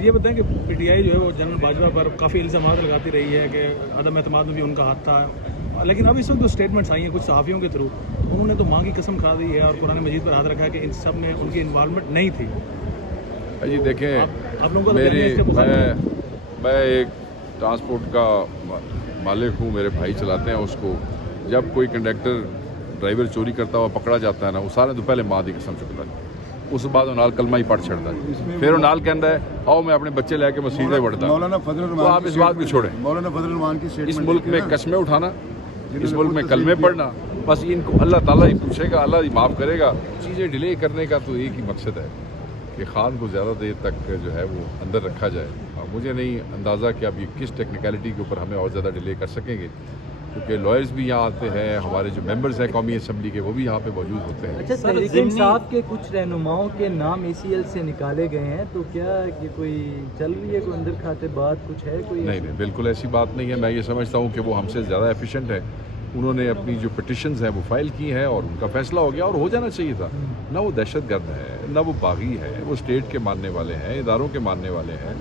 یہ بتائیں کہ پی ٹی آئی جو ہے وہ جنرل باجوہ پر کافی الزامات لگاتی رہی ہے کہ عدم اعتماد میں بھی ان کا ہاتھ تھا، لیکن اب اس وقت جو اسٹیٹمنٹس آئی ہیں کچھ صحافیوں کے تھرو، انہوں نے تو ماں کی قسم کھا دی ہے اور قرآن مجید پر ہاتھ رکھا ہے کہ ان سب میں ان کی انوالومنٹ نہیں تھی۔ جی دیکھیں، آپ لوگوں کا میں ایک ٹرانسپورٹ کا مالک ہوں، میرے بھائی چلاتے ہیں اس کو۔ جب کوئی کنڈکٹر ڈرائیور چوری کرتا ہوا پکڑا جاتا ہے نا، وہ سارے تو پہلے ماں دی قسم چکتا ہے، اس بعد انال کلمہ ہی پڑھ چھڑتا ہے، پھر انال کہندا ہے آؤ میں اپنے بچے لے کے مسجدیں بڑھتا ہوں۔ تو آپ اس بات کو چھوڑیں۔ مولانا فضل الرحمان کی اس ملک میں قسمیں اٹھانا، اس ملک میں کلمے پڑھنا، بس ان کو اللہ تعالیٰ ہی پوچھے گا، اللہ ہی معاف کرے گا۔ چیزیں ڈیلے کرنے کا تو ایک ہی مقصد ہے کہ خان کو زیادہ دیر تک جو ہے وہ اندر رکھا جائے۔ مجھے نہیں اندازہ کہ اب یہ کس ٹیکنیکلٹی کے اوپر ہمیں اور زیادہ ڈیلے کر سکیں گے، کیونکہ لائرز بھی یہاں آتے ہیں، ہمارے جو ممبرز ہیں قومی اسمبلی کے وہ بھی یہاں پہ موجود ہوتے ہیں۔ اچھا، تحریک انصاف کے کچھ رہنماؤں کے نام ACL سے نکالے گئے ہیں، تو کیا یہ کوئی چل رہی ہے، کوئی اندر کھاتے بات کچھ ہے کوئی؟ نہیں، بالکل ایسی بات نہیں ہے۔ میں یہ سمجھتا ہوں کہ وہ ہم سے زیادہ ایفیشینٹ ہے۔ انہوں نے اپنی جو پٹیشنز ہیں وہ فائل کی ہیں اور ان کا فیصلہ ہو گیا، اور ہو جانا چاہیے تھا۔ نہ وہ دہشت گرد ہے، نہ وہ باغی ہے، وہ اسٹیٹ کے ماننے والے ہیں، اداروں کے ماننے والے ہیں،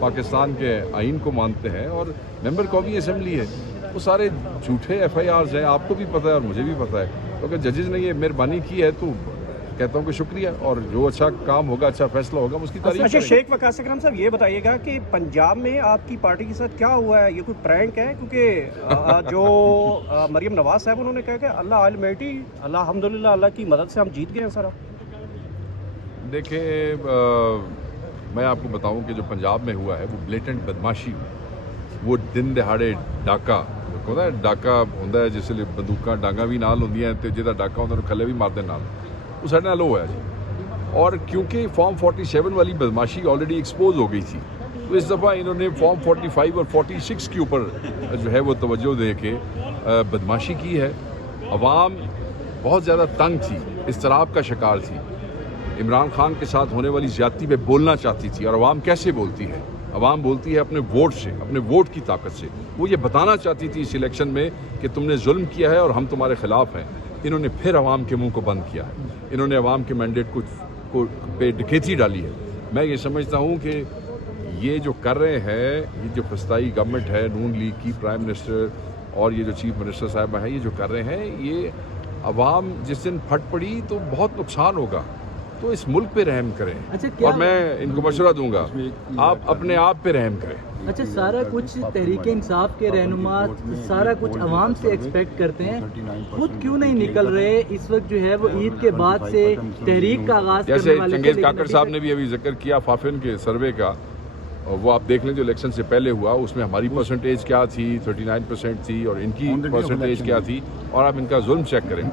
پاکستان کے آئین کو مانتے ہیں اور ممبر قومی اسمبلی ہے۔ وہ سارے جھوٹے FIRs ہیں، آپ کو بھی پتہ ہے اور مجھے بھی پتہ ہے۔ تو اگر ججز نے یہ مہربانی کی ہے تو کہتا ہوں کہ شکریہ، اور جو اچھا کام ہوگا، اچھا فیصلہ ہوگا، اس کی تعریف کریں گے۔ اچھا، شیخ وقاص اکرم صاحب یہ بتائیے گا کہ پنجاب میں آپ کی پارٹی کے ساتھ کیا ہوا ہے؟ یہ کوئی پرینک ہے؟ کیونکہ جو مریم نواز صاحب انہوں نے کہا کہ اللہ المیٹی، اللہ الحمدللہ اللہ کی مدد سے ہم جیت گئے ہیں سر۔ دیکھیں، میں آپ کو بتاؤں کہ جو پنجاب میں ہوا ہے وہ بلیٹنٹ بدماشی، وہ دن دہاڑے ڈاکہ ڈاکہ ہوتا ہے، جس لیے بندوقاں ڈانگاں بھی نال ہوندیاں ہیں، جہاں ڈاکہ ہوتا ہے کھلے بھی مارتے نال، وہ سارے نال ہوا ہے جی۔ اور کیونکہ فارم 47 والی بدماشی آلریڈی ایکسپوز ہو گئی تھی، تو اس دفعہ انہوں نے فارم 45 اور 46 کے اوپر جو ہے وہ توجہ دے کے بدماشی کی ہے۔ عوام بہت زیادہ تنگ تھی، اضطراب کا شکار تھی، عمران خان کے ساتھ ہونے والی زیادتی پہ بولنا چاہتی تھی۔ اور عوام کیسے بولتی ہے؟ عوام بولتی ہے اپنے ووٹ سے، اپنے ووٹ کی طاقت سے۔ وہ یہ بتانا چاہتی تھی اس الیکشن میں کہ تم نے ظلم کیا ہے اور ہم تمہارے خلاف ہیں۔ انہوں نے پھر عوام کے منہ کو بند کیا ہے، انہوں نے عوام کے مینڈیٹ کو پہ ڈکیتی ڈالی ہے۔ میں یہ سمجھتا ہوں کہ یہ جو کر رہے ہیں، یہ جو فسطائی گورنمنٹ ہے نون لیگ کی، پرائم منسٹر اور یہ جو چیف منسٹر صاحب ہیں، یہ جو کر رہے ہیں، یہ عوام جس دن پھٹ پڑی تو بہت نقصان ہوگا۔ تو اس ملک پہ رحم کریں، اور میں ان کو مشورہ دوں گا آپ اپنے آپ پہ رحم کریں۔ اچھا، سارا کچھ تحریک انصاف کے رہنما سارا کچھ عوام سے ایکسپیکٹ کرتے ہیں، خود کیوں نہیں نکل رہے اس وقت جو ہے وہ عید کے بعد سے تحریک کا آغاز کرنے والے؟ جیسے چنگیز کاکڑ صاحب نے بھی ابھی ذکر کیا فافن کے سروے کا، وہ آپ دیکھ لیں جو الیکشن سے پہلے ہوا، اس میں ہماری پرسنٹیج کیا تھی، 39% تھی، اور ان کی پرسنٹیج کیا تھی، اور آپ ان کا ظلم چیک کریں۔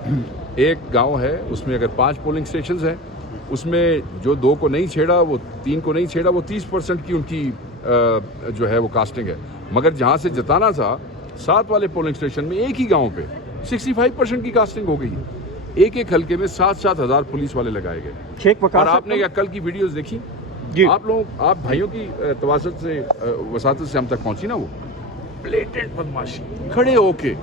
ایک گاؤں ہے، اس میں اگر 5 پولنگ اسٹیشنز ہیں، اس میں جو 2 کو نہیں چھیڑا، وہ 3 کو نہیں چھیڑا، وہ 30% کی ان کی جو ہے وہ کاسٹنگ ہے۔ مگر جہاں سے جتانا تھا 7 والے پولنگ اسٹیشن میں ایک ہی گاؤں پہ 65% کی کاسٹنگ ہو گئی۔ ایک حلقے میں 7-7 ہزار پولیس والے لگائے گئے۔ اور آپ نے کیا کل کی ویڈیوز دیکھی؟ آپ بھائیوں کی وساطت سے ہم تک پہنچی نا، وہ بلیٹنٹ بدماشی، کھڑے ہو کے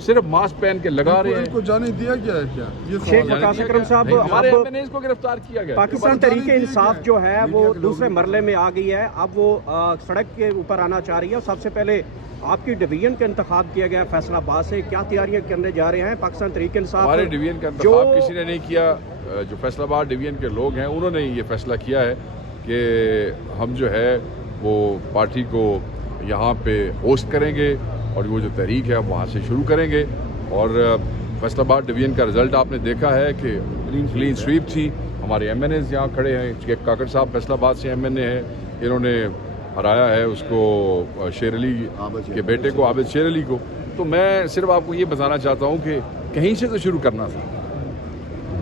صرف ماسک پہن کے لگا رہے ہیں۔ ان کو جانے دیا گیا ہے کیا؟ شیخ وقاص اکرم صاحب، ہمارے MNAs کو گرفتار کیا گیا۔ پاکستان تحریک انصاف جو ہے وہ دوسرے مرحلے میں آ گئی ہے، اب وہ سڑک کے اوپر آنا چاہ رہی ہے۔ سب سے پہلے آپ کی ڈویژن کا انتخاب کیا گیا فیصل آباد سے، کیا تیاریاں کرنے جا رہے ہیں پاکستان تحریک انصاف؟ ہمارے ڈویژن کا انتخاب کسی نے نہیں کیا، جو فیصل آباد ڈویژن کے لوگ ہیں انہوں نے یہ فیصلہ کیا ہے کہ ہم جو ہے وہ پارٹی کو یہاں پہ ہوسٹ کریں گے، اور وہ جو تحریک ہے وہاں سے شروع کریں گے۔ اور فیصل آباد ڈویژن کا رزلٹ آپ نے دیکھا ہے کہ کلین سویپ تھی۔ ہمارے MNAs یہاں کھڑے ہیں، شیخ کاکڑ صاحب فیصل آباد سے MNA ہیں، انہوں نے ہرایا ہے اس کو شیر علی کے بیٹے کو، عابد شیر علی کو۔ تو میں صرف آپ کو یہ بتانا چاہتا ہوں کہ کہیں سے تو شروع کرنا تھا،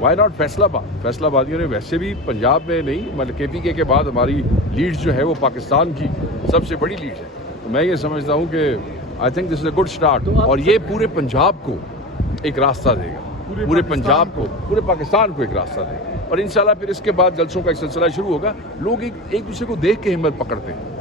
وائی ناٹ فیصل آباد؟ فیصل آبادیوں نے ویسے بھی پنجاب میں نہیں، مطلب KPK کے بعد ہماری لیڈ جو ہے وہ پاکستان کی سب سے بڑی لیڈ ہے۔ تو میں یہ سمجھتا ہوں کہ I think this is a good start, اور یہ پورے پنجاب کو ایک راستہ دے گا، پورے پنجاب کو، پورے پاکستان کو ایک راستہ دے گا۔ اور انشاءاللہ پھر اس کے بعد جلسوں کا ایک سلسلہ شروع ہوگا۔ لوگ ایک دوسرے کو دیکھ کے ہمت پکڑتے ہیں۔